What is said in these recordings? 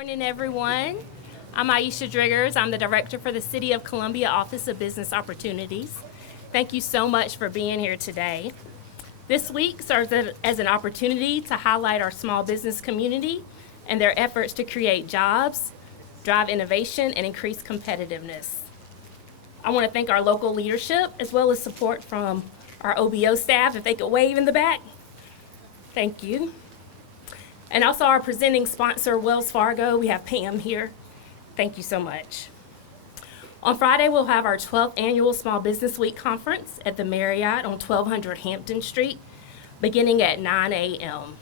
Morning, everyone. I'm Aisha Driggers. I'm the director for the City of Columbia Office of Business Opportunities. Thank you so much for being here today. This week serves as an opportunity to highlight our small business community and their efforts to create jobs, drive innovation, and increase competitiveness. I want to thank our local leadership as well as support from our OBO staff, if they could wave in the back. Thank you. And also our presenting sponsor, Wells Fargo. We have Pam here. Thank you so much. On Friday, we'll have our 12th annual Small Business Week conference at the Marriott on 1200 Hampton Street, beginning at 9 a.m.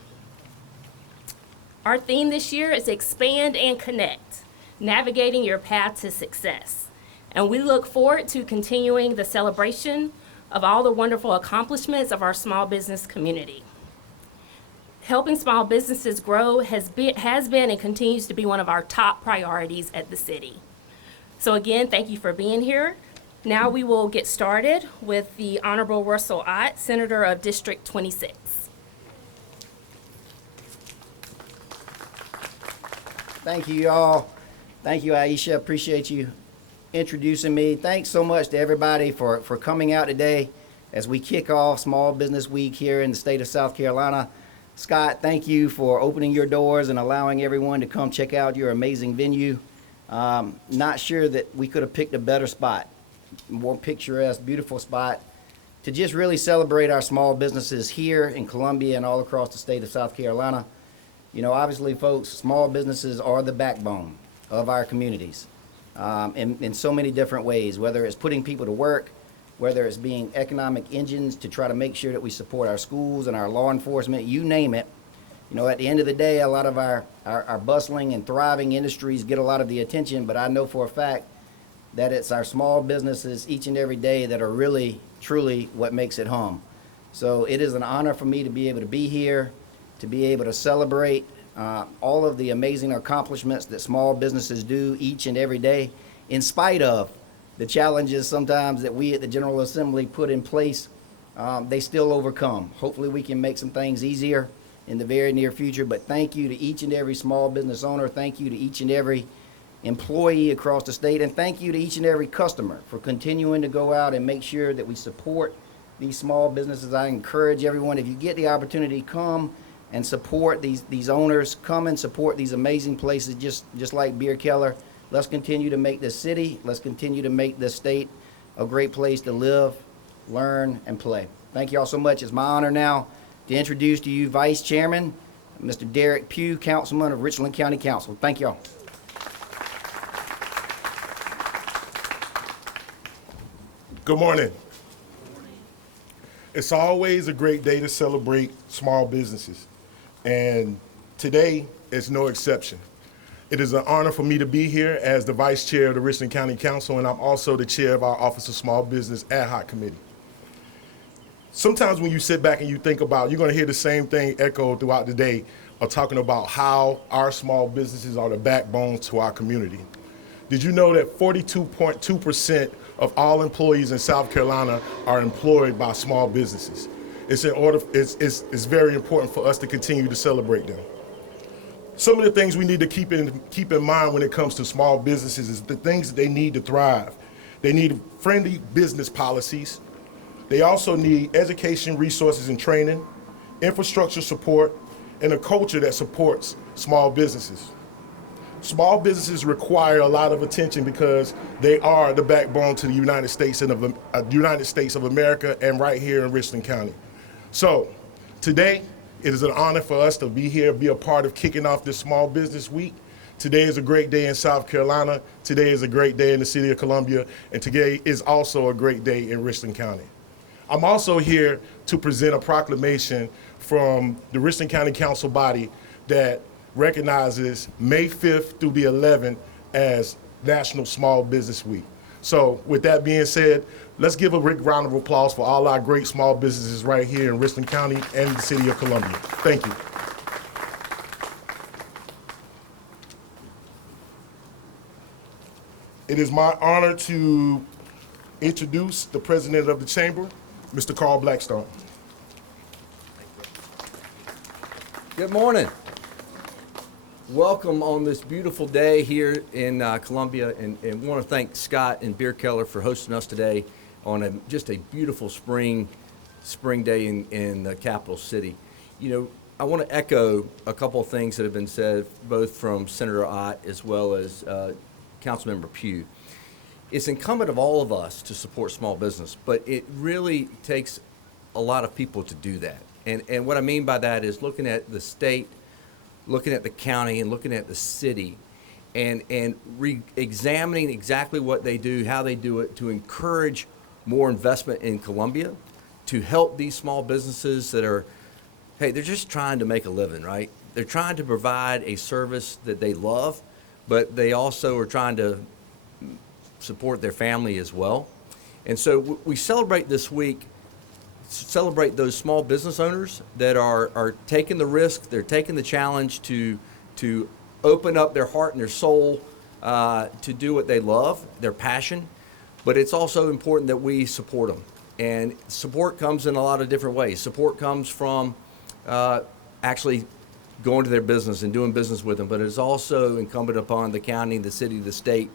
Our theme this year is Expand and Connect, navigating your path to success. And we look forward to continuing the celebration of all the wonderful accomplishments of our small business community. Helping small businesses grow has been and continues to be one of our top priorities at the city. So again, thank you for being here. Now we will get started with the Honorable Russell Ott, Senator of District 26. Thank you, y'all. Thank you, Aisha. Appreciate you introducing me. Thanks so much to everybody for coming out today as we kick off Small Business Week here in the state of South Carolina. Scott, thank you for opening your doors and allowing everyone to come check out your amazing venue. Not sure that we could have picked a better spot, more picturesque, beautiful spot to just really celebrate our small businesses here in Columbia and all across the state of South Carolina. You know, obviously, folks, small businesses are the backbone of our communities in so many different ways, whether it's putting people to work, whether it's being economic engines to try to make sure that we support our schools and our law enforcement, you name it. You know, at the end of the day, a lot of our bustling and thriving industries get a lot of the attention, but I know for a fact that it's our small businesses each and every day that are really, truly what makes it hum. So it is an honor for me to be able to be here, to be able to celebrate all of the amazing accomplishments that small businesses do each and every day, in spite of the challenges sometimes that we at the General Assembly put in place. They still overcome. Hopefully we can make some things easier in the very near future, but thank you to each and every small business owner. Thank you to each and every employee across the state, and thank you to each and every customer for continuing to go out and make sure that we support these small businesses. I encourage everyone, if you get the opportunity, come and support these owners. Come and support these amazing places just like Bierkeller. Let's continue to make this city, let's continue to make this state a great place to live, learn, and play. Thank you all so much. It's my honor now to introduce to you Vice Chairman, Mr. Derek Pugh, Councilman of Richland County Council. Thank you all. Good morning. It's always a great day to celebrate small businesses, and today is no exception. It is an honor for me to be here as the Vice Chair of the Richland County Council, and I'm also the Chair of our Office of Small Business Ad Hoc Committee. Sometimes when you sit back and you think about, you're going to hear the same thing echoed throughout the day of talking about how our small businesses are the backbone to our community. Did you know that 42.2% of all employees in South Carolina are employed by small businesses? It's very important for us to continue to celebrate them. Some of the things we need to keep in mind when it comes to small businesses is the things that they need to thrive. They need friendly business policies. They also need education, resources, and training, infrastructure support, and a culture that supports small businesses. Small businesses require a lot of attention because they are the backbone to the United States of America, and right here in Richland County. So today, it is an honor for us to be here, be a part of kicking off this Small Business Week. Today is a great day in South Carolina. Today is a great day in the city of Columbia. And today is also a great day in Richland County. I'm also here to present a proclamation from the Richland County Council body that recognizes May 5th through the 11th as National Small Business Week. So with that being said, let's give a big round of applause for all our great small businesses right here in Richland County and the city of Columbia. Thank you. It is my honor to introduce the president of the chamber, Mr. Carl Blackstone. Good morning. welcome on this beautiful day here in Columbia, and want to thank Scott and Bierkeller for hosting us today on just a beautiful spring day in the capital city. You know, I want to echo a couple of things that have been said, both from Senator Ott as well as Councilmember Pugh. It's incumbent of all of us to support small business, but it really takes a lot of people to do that. And what I mean by that is looking at the state, looking at the county, and looking at the city, and examining exactly what they do, how they do it, to encourage more investment in Columbia, to help these small businesses that are, hey, they're just trying to make a living, right? They're trying to provide a service that they love, but they also are trying to support their family as well. And so we celebrate this week, celebrate those small business owners that are taking the risk, they're taking the challenge to open up their heart and their soul to do what they love, their passion. But it's also important that we support them. And support comes in a lot of different ways. Support comes from actually going to their business and doing business with them, but it's also incumbent upon the county, the city, the state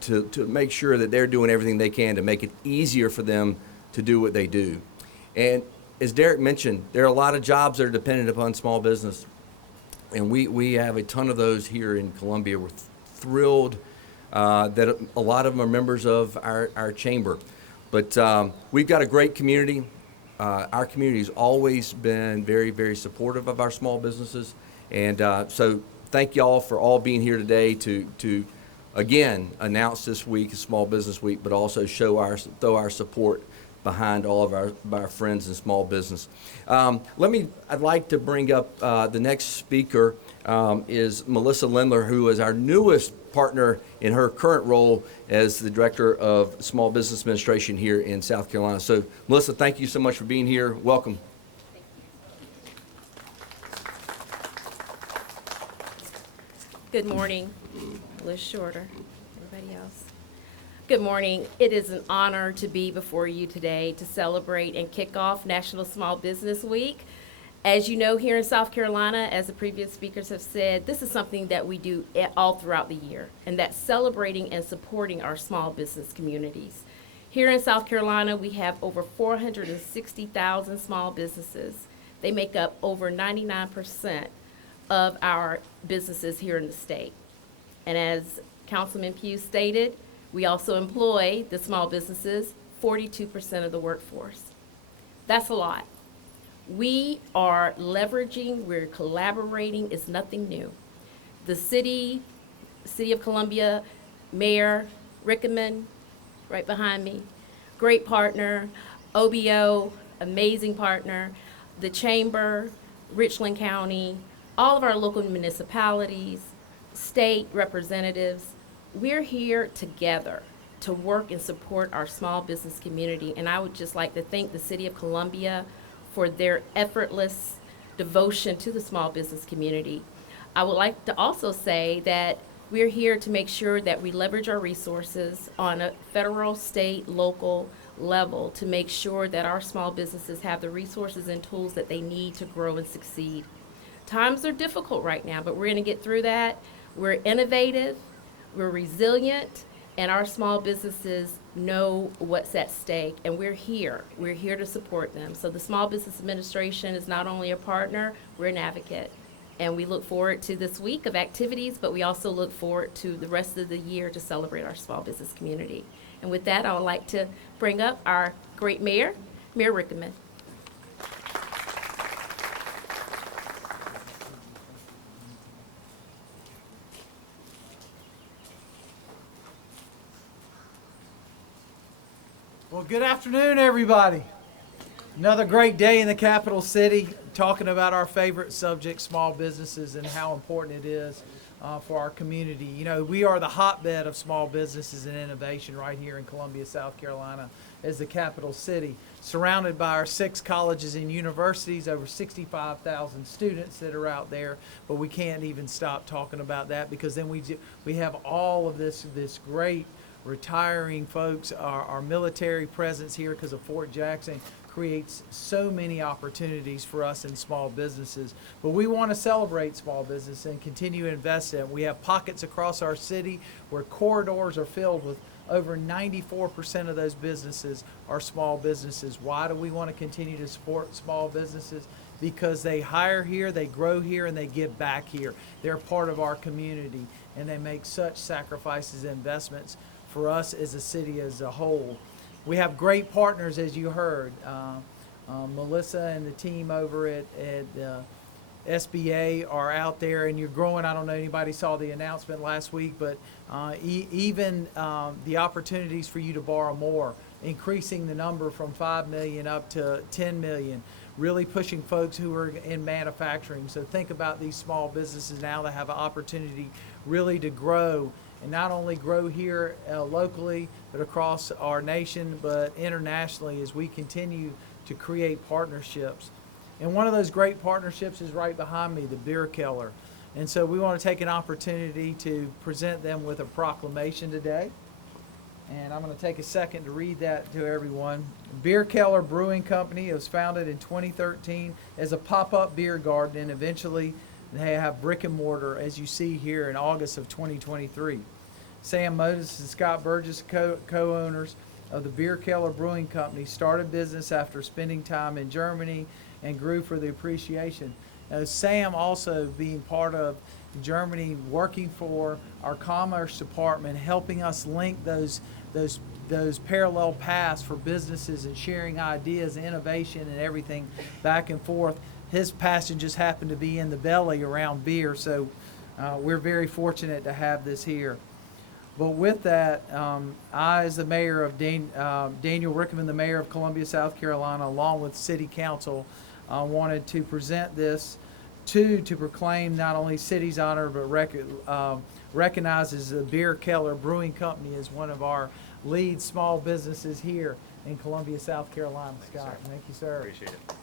to make sure that they're doing everything they can to make it easier for them to do what they do. And as Derek mentioned, there are a lot of jobs that are dependent upon small business, and we have a ton of those here in Columbia. We're thrilled that a lot of them are members of our chamber. But we've got a great community. Our community has always been very, very supportive of our small businesses. And so thank y'all for all being here today to again announce this week, Small Business Week, but also throw our support behind all of our friends in small business. I'd like to bring up the next speaker is Melissa Lindler, who is our newest partner in her current role as the Director of Small Business Administration here in South Carolina. So, Melissa, thank you so much for being here. Welcome. Good morning. A little shorter. Everybody else. Good morning. It is an honor to be before you today to celebrate and kick off National Small Business Week. As you know, here in South Carolina, as the previous speakers have said, this is something that we do all throughout the year, and that's celebrating and supporting our small business communities. Here in South Carolina, we have over 460,000 small businesses. They make up over 99% of our businesses here in the state. And as Councilman Pugh stated, we also employ the small businesses, 42% of the workforce. That's a lot. We are leveraging, we're collaborating, it's nothing new. The City of Columbia, Mayor Rickenmann, right behind me, great partner, OBO, amazing partner, the Chamber, Richland County, all of our local municipalities, state representatives, we're here together to work and support our small business community. And I would just like to thank the City of Columbia for their effortless devotion to the small business community. I would like to also say that we're here to make sure that we leverage our resources on a federal, state, local level to make sure that our small businesses have the resources and tools that they need to grow and succeed. Times are difficult right now, but we're going to get through that. We're innovative, we're resilient, and our small businesses know what's at stake, and we're here to support them. So the Small Business Administration is not only a partner, we're an advocate. And we look forward to this week of activities, but we also look forward to the rest of the year to celebrate our small business community. And with that, I would like to bring up our great mayor, Mayor Rickenmann. Well, good afternoon, everybody. Another great day in the capital city, talking about our favorite subject, small businesses, and how important it is for our community. You know, we are the hotbed of small businesses and innovation right here in Columbia, South Carolina, as the capital city, surrounded by our 6 colleges and universities, over 65,000 students that are out there. But we can't even stop talking about that, because then we have all of this great retiring folks, our military presence here because of Fort Jackson, creates so many opportunities for us in small businesses. But we want to celebrate small business and continue to invest in it. We have pockets across our city where corridors are filled with over 94% of those businesses are small businesses. Why do we want to continue to support small businesses? Because they hire here, they grow here, and they give back here. They're part of our community, and they make such sacrifices and investments for us as a city as a whole. We have great partners, as you heard. Melissa and the team over at SBA are out there, and you're growing. I don't know anybody saw the announcement last week, but even the opportunities for you to borrow more, increasing the number from 5 million up to 10 million, really pushing folks who are in manufacturing. So think about these small businesses now that have an opportunity really to grow, and not only grow here locally, but across our nation, but internationally as we continue to create partnerships. And one of those great partnerships is right behind me, the Bierkeller. And so we want to take an opportunity to present them with a proclamation today. And I'm going to take a second to read that to everyone. Bierkeller Brewing Company was founded in 2013 as a pop-up beer garden, and eventually they have brick and mortar, as you see here, in August of 2023. Sam Modis and Scott Burgess, co-owners of the Bierkeller Brewing Company, started business after spending time in Germany and grew for the appreciation. Now, Sam also being part of Germany, working for our commerce department, helping us link those parallel paths for businesses and sharing ideas, innovation, and everything back and forth. His passion just happened to be in the belly around beer, so we're very fortunate to have this here. But with that, I, as the mayor of Daniel Rickenmann, the mayor of Columbia, South Carolina, along with City Council, wanted to present this to proclaim not only city's honor, but recognizes the Bierkeller Brewing Company as one of our lead small businesses here in Columbia, South Carolina. Scott, thank you, sir. Appreciate it.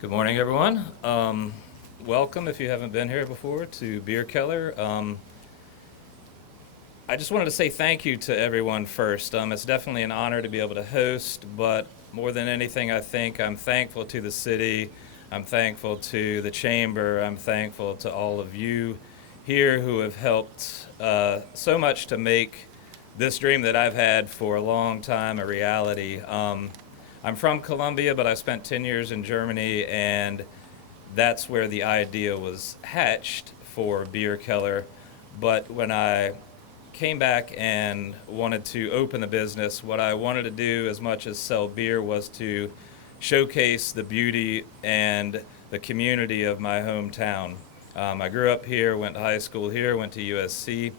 Good morning, everyone. Welcome, if you haven't been here before, to Bierkeller. I just wanted to say thank you to everyone first. It's definitely an honor to be able to host, but more than anything, I think I'm thankful to the city. I'm thankful to the chamber. I'm thankful to all of you here who have helped so much to make this dream that I've had for a long time a reality. I'm from Columbia, but I spent 10 years in Germany, and that's where the idea was hatched for Bierkeller. But when I came back and wanted to open the business, what I wanted to do as much as sell beer was to showcase the beauty and the community of my hometown. I grew up here, went to high school here, went to USC,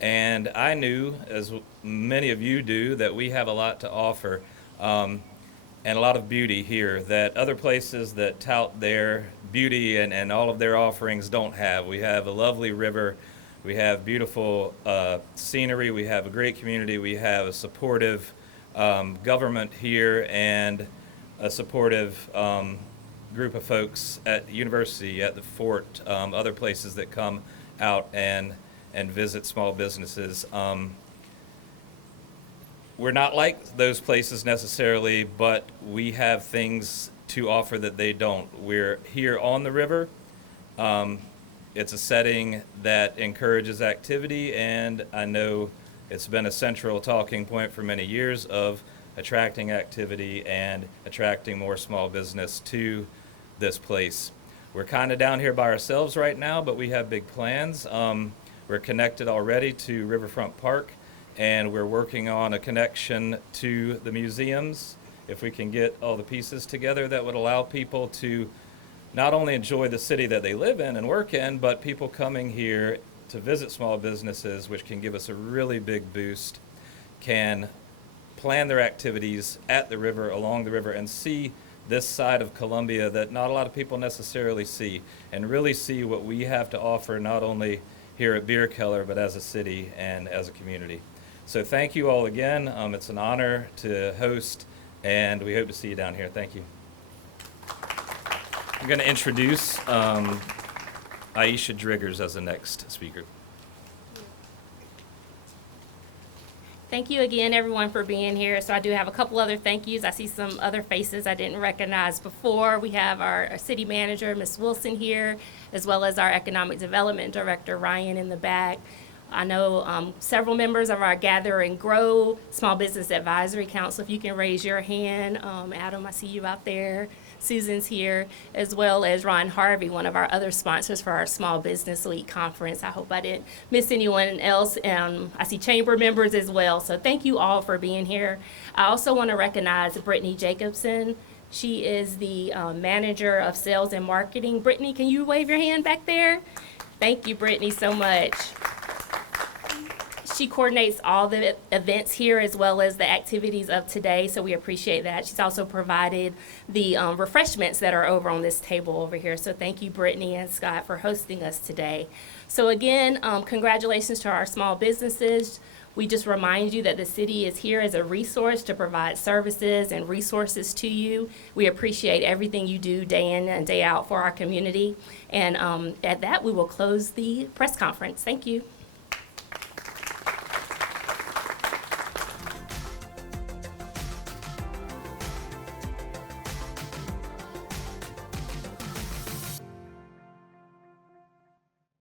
and I knew, as many of you do, that we have a lot to offer. And a lot of beauty here that other places that tout their beauty and all of their offerings don't have. We have a lovely river, we have beautiful scenery, we have a great community, we have a supportive government here, and a supportive group of folks at the university, at the fort, other places that come out and visit small businesses. We're not like those places necessarily, but we have things to offer that they don't. We're here on the river. It's a setting that encourages activity, and I know it's been a central talking point for many years of attracting activity and attracting more small business to this place. We're kind of down here by ourselves right now, but we have big plans. We're connected already to Riverfront Park, and we're working on a connection to the museums. If we can get all the pieces together, that would allow people to not only enjoy the city that they live in and work in, but people coming here to visit small businesses, which can give us a really big boost, can plan their activities at the river, along the river, and see this side of Columbia that not a lot of people necessarily see, and really see what we have to offer, not only here at Bierkeller, but as a city and as a community. So thank you all again. It's an honor to host, and we hope to see you down here. Thank you. I'm going to introduce Aisha Driggers as the next speaker. Thank you again, everyone, for being here. So I do have a couple other thank yous. I see some other faces I didn't recognize before. We have our city manager, Ms. Wilson, here, as well as our economic development director, Ryan, in the back. I know several members of our Gather and Grow Small Business Advisory Council. If you can raise your hand. Adam, I see you out there. Susan's here, as well as Ron Harvey, one of our other sponsors for our Small Business Week conference. I hope I didn't miss anyone else. I see chamber members as well. So thank you all for being here. I also want to recognize Brittany Jacobson. She is the manager of sales and marketing. Brittany, can you wave your hand back there? Thank you, Brittany, so much. She coordinates all the events here as well as the activities of today, so we appreciate that. She's also provided the refreshments that are over on this table over here. So thank you, Brittany and Scott, for hosting us today. So again, congratulations to our small businesses. We just remind you that the city is here as a resource to provide services and resources to you. We appreciate everything you do day in and day out for our community. And at that, we will close the press conference. Thank you.